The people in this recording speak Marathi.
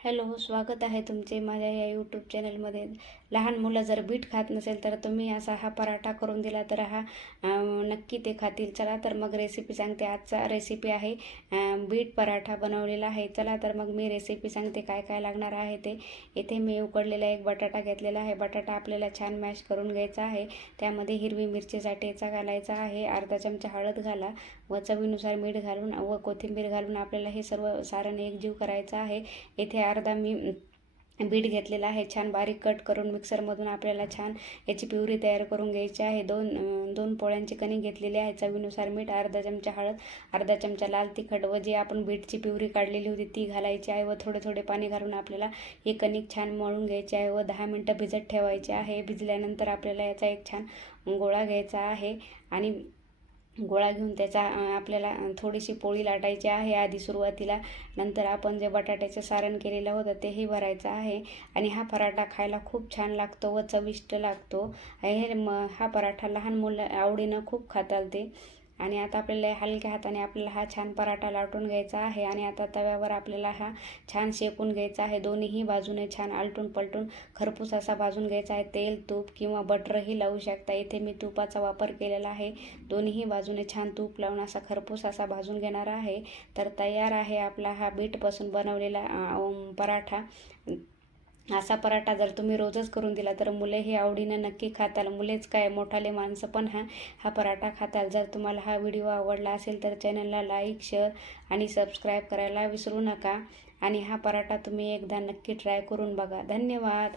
हॅलो स्वागत आहे तुमचे माझ्या या यूट्यूब चॅनलमध्ये लहान मुलं जर बीट खात नसेल तर तुम्ही असा हा पराठा करून दिला तर हा नक्की ते खातील. चला तर मग रेसिपी सांगते. आजचा रेसिपी आहे बीट पराठा बनवलेला आहे. चला तर मग मी रेसिपी सांगते काय काय लागणार आहे ते. इथे मी उकडलेला एक बटाटा घेतलेला आहे. बटाटा आपल्याला छान मॅश करून घ्यायचा आहे. त्यामध्ये हिरवी मिरचीचा ठेचा घालायचा आहे. अर्धा चमचा हळद घाला. व चवीनुसार मीठ घालून व कोथिंबीर घालून आपल्याला हे सर्व सारण एकजीव करायचं आहे. इथे अर्धा मी बीट घेतलेला आहे. छान बारीक कट करून मिक्सरमधून आपल्याला छान याची प्युरी तयार करून घ्यायची आहे. दोन दोन पोळ्यांचे कणिक घेतलेले आहे. चवीनुसार मीठ अर्धा चमचा हळद अर्धा चमचा लाल तिखट व जी आपण बीटची प्युरी काढलेली होती ती घालायची आहे व थोडे थोडे पाणी घालून आपल्याला हे कणिक छान मळून घ्यायचे आहे व दहा मिनटं भिजत ठेवायचे आहे. भिजल्यानंतर आपल्याला याचा एक छान गोळा घ्यायचा आहे आणि गोळा घेऊन त्याचा आपल्याला थोडीशी पोळी लाटायची आहे आधी सुरुवातीला. नंतर आपण जे बटाट्याचं सारण केलेलं होतं तेही भरायचं आहे. आणि हा पराठा खायला खूप छान लागतो व चविष्ट लागतो. हे म हा पराठा लहान मुलं आवडीनं खूप खाताल ते. आणि आता आपल्याला हलक्या हाताने आपल्याला हा छान पराठा लाटून घ्यायचा आहे आणि आता तव्यावर आपल्याला हा छान शेकून घ्यायचा आहे. दोन्हीही बाजूने छान आलटून पलटून खरपूस असा भाजून घ्यायचा आहे. तेल तूप किंवा बटरही लावू शकता. इथे मी तुपाचा वापर केलेला आहे. दोन्ही बाजूने छान तूप लावून असा खरपूस असा भाजून घेणार आहे. तर तयार आहे आपला हा बीटपासून बनवलेला पराठा. असा पराठा जर तुम्ही रोजच करून दिला तर मुले हे आवडीनं नक्की खाताल. मुलेच काय मोठाले माणसं पण हा हा पराठा खाताल. जर तुम्हाला हा व्हिडिओ आवडला असेल तर चॅनलला लाईक शेअर आणि सबस्क्राईब करायला विसरू नका. आणि हा पराठा तुम्ही एकदा नक्की ट्राय करून बघा. धन्यवाद!